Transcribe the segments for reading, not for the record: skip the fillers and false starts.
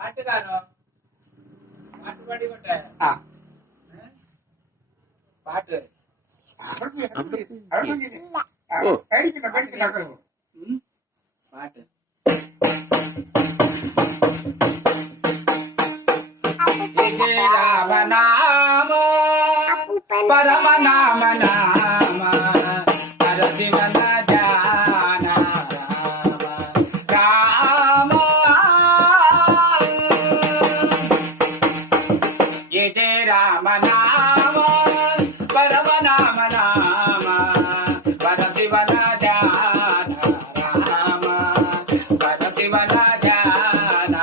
പാട്ടുകാരോ പാട്ട് പാടിക്കോട്ടെ പാട്ട് പാട്ട് രാമനാമ പരമനാമ നാമ പരശിവന ജാന രാമ ഇത് രാമനാമ പരമനാമ നാമ പരശിവന ജാന രാമ പരശിവന ജാന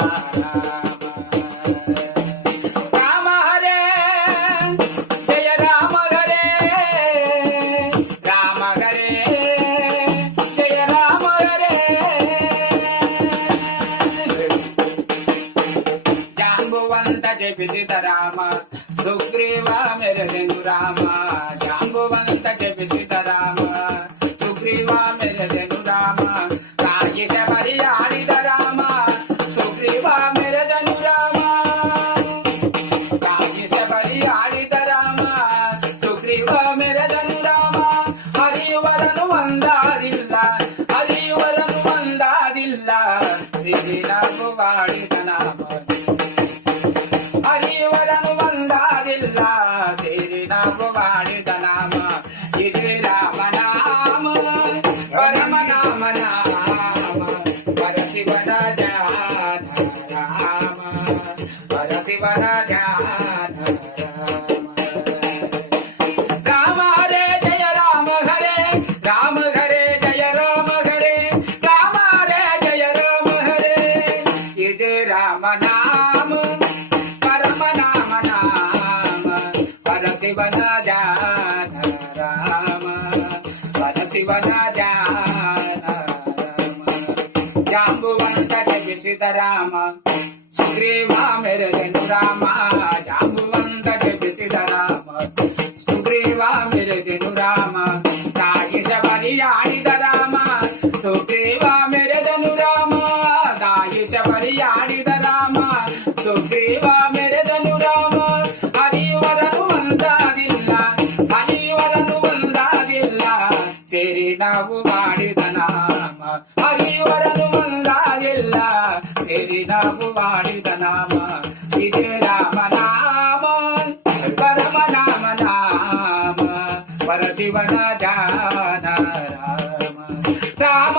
రామ సుగ్రీవ మెరదెను రామ జాంబువంత జపిసిత రామ సుగ్రీవ మెరదెను రామ కాగిస పరియాడిద రామ సుగ్రీవ మెరదెను రామ కాగిస పరియాడిద రామ సుగ్రీవ మెరదెను రామ ಹರಿಯುವರನು ಒಂದಾದಿಲ್ಲ ಹರಿಯುವರನು ಒಂದಾದಿಲ್ಲ ಸಿರಿನಾಗು ವಾಡಿದ ನಾಮ ಹರಿಯುವರನು ಒಂದಾದಿಲ್ಲ ಸೇರಿನಾಗು ವಾಡಿದ ನಾಮ ಇದು ರಾಮನಾಮ ಪರಮನಾಮ ನಾಮ ಪರಶಿವನ ಜಾನ ರಾಮ ಪರಶಿವನ ಜಾನ ರಾಮ ಹರೇ ಜಯ ರಾಮ ಹರೇ ರಾಮ ಹರೇ ಜಯ ರಾಮ ಹರೇ ರಾಮ ಹರೇ ಜಯ ರಾಮ ಹರೇ ಇದು ರಾಮನಾಮ ಪರಮನಾಮ ನಾಮ ಪರಶಿವನ ಜಾನ ರಾಮ ಪರಶಿವನ ಜಾನ ರಾಮ ಜಾಂಬುವಂತ ಜಪಿಸಿದ ರಾಮ ಸುಗ್ರೀವ ಮೆರೆದೆನು ರಾಮ ಜಾಂಬುವಂತ ಜಪಿಸಿದ ರಾಮ ಸುಗ್ರೀವ ಮೆರೆದೆನು ರಾಮ ಕಾಗಿಸ ಪರಿಯಾಡಿದ ರಾಮ ಸುಗ್ರೀವ ಮೆರೆದನು ರಾಮ ಕಾಗಿಸ ಪರಿಯಾಡಿದ ರಾಮ ಸುಗ್ರೀವ ಮೆರೆದನು ರಾಮ ಹರಿಯುವರನು ಒಂದಾದಿಲ್ಲ ಹರಿಯುವರನು ಒಂದಾದಿಲ್ಲ ಸೇರಿ ನಾವು ಮಾಡಿದ ನಾಮ ಹರಿಯುವರನು ಒಂದಾದಿಲ್ಲ ಸೇರಿ ನಾವು ಮಾಡಿದ ನಾಮ ಇದೇ ರಾಮನಾಮ ಪರಮನಾಮ ನಾಮ ಪರಶಿವನ ಜಾನ ರಾಮ ರಾಮ